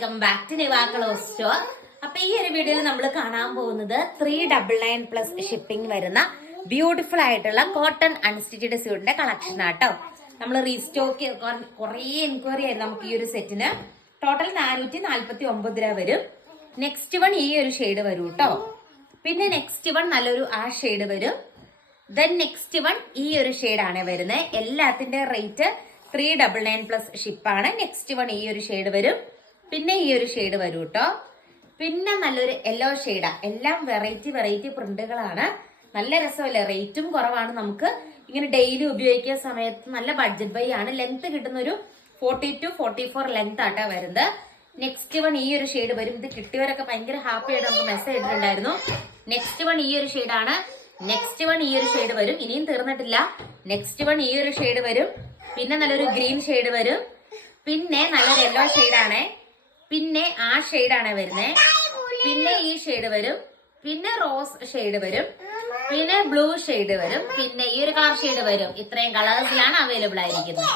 Welcome back to നിവാക്കളോസ് store. അപ്പൊ ഈ ഒരു വീഡിയോയിൽ നമ്മൾ കാണാൻ പോകുന്നത് 399+ ഷിപ്പിംഗ് വരുന്ന ബ്യൂട്ടിഫുൾ ആയിട്ടുള്ള കോട്ടൺ അൺസ്റ്റിച്ചഡ് സ്യൂട്ടിന്റെ കളക്ഷൻ ആട്ടോ. നമ്മൾ റീസ്റ്റോക്ക് കുറേ എൻക്വയറി ആയിരുന്നു നമുക്ക് ഈ ഒരു സെറ്റിന്. ടോട്ടൽ 449 രൂപ വരും. നെക്സ്റ്റ് വൺ ഈ ഒരു ഷെയ്ഡ് വരും കേട്ടോ. പിന്നെ നെക്സ്റ്റ് വൺ നല്ലൊരു ആ ഷെയ്ഡ് വരും. ദെൻ നെക്സ്റ്റ് വൺ ഈ ഒരു ഷെയ്ഡാണ് വരുന്നത്. എല്ലാത്തിന്റെ റേറ്റ് 399+ ഷിപ്പാണ്. നെക്സ്റ്റ് വൺ ഈ ഒരു ഷെയ്ഡ് വരും. പിന്നെ ഈ ഒരു ഷെയ്ഡ് വരും കേട്ടോ. പിന്നെ നല്ലൊരു യെല്ലോ ഷെയ്ഡാ. എല്ലാം വെറൈറ്റി പ്രിന്റുകളാണ്. നല്ല രസമല്ലേ, റേറ്റും കുറവാണ്. നമുക്ക് ഇങ്ങനെ ഡെയിലി ഉപയോഗിക്കുന്ന സമയത്ത് നല്ല ബഡ്ജറ്റ് ബൈ ആണ്. ലെങ്ത് കിട്ടുന്ന ഒരു 40 to 44 ലെങ്ത് ആട്ടാ വരുന്നത്. നെക്സ്റ്റ് വൺ ഈ ഒരു ഷെയ്ഡ് വരും. ഇത് കിട്ടിയവരൊക്കെ ഭയങ്കര ഹാപ്പി ആയിട്ട് നമുക്ക് മെസ്സേജ് ഇട്ടിട്ടുണ്ടായിരുന്നു. നെക്സ്റ്റ് വൺ ഈ ഒരു ഷെയ്ഡാണ്. നെക്സ്റ്റ് വൺ ഈ ഒരു ഷെയ്ഡ് വരും. ഇനിയും തീർന്നിട്ടില്ല. നെക്സ്റ്റ് വൺ ഈ ഒരു ഷെയ്ഡ് വരും. പിന്നെ നല്ലൊരു ഗ്രീൻ ഷെയ്ഡ് വരും. പിന്നെ നല്ലൊരു യെല്ലോ ഷെയ്ഡാണ്. പിന്നെ ആ ഷെയ്ഡാണ് വരുന്നത്. പിന്നെ ഈ ഷെയ്ഡ് വരും. പിന്നെ റോസ് ഷെയ്ഡ് വരും. പിന്നെ ബ്ലൂ ഷെയ്ഡ് വരും. പിന്നെ ഈ ഒരു കളർ ഷെയ്ഡ് വരും. ഇത്രയും കളേഴ്സിലാണ് അവൈലബിൾ ആയിരിക്കുന്നത്.